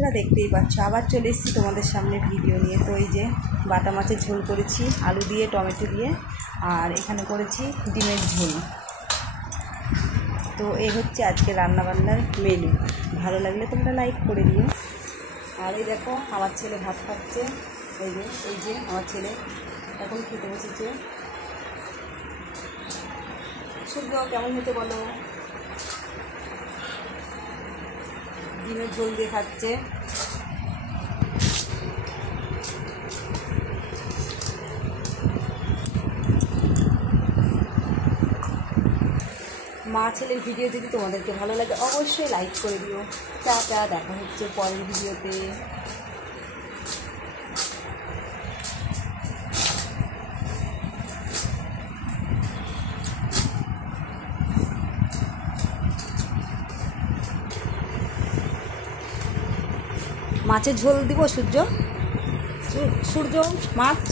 তোমরা দেখতেই পাচ্ছ আবার চলে এসেছি তোমাদের সামনে ভিডিও নিয়ে। তো এই যে বাটা মাছের ঝোল করেছি আলু দিয়ে টমেটো দিয়ে, আর এখানে করেছি ডিমের ঝোল। তো এই হচ্ছে আজকে রান্নাবান্নার মেনু। ভালো লাগলে তোমরা লাইক করে দিও। আর এই দেখো আমার ছেলে ভাত খাচ্ছে। এই যে আমার ছেলে এখন খেতে বসেছে। সূর্য কেমন হয়েছে বলো? ডিমের ঝোল দিয়ে খাচ্ছে। মা ছেলের ভিডিও যদি তোমাদেরকে ভালো লাগে অবশ্যই লাইক করে দিও। টাটা, দেখা হচ্ছে পরের ভিডিওতে। মাছের ঝোল দিব সূর্য মাছ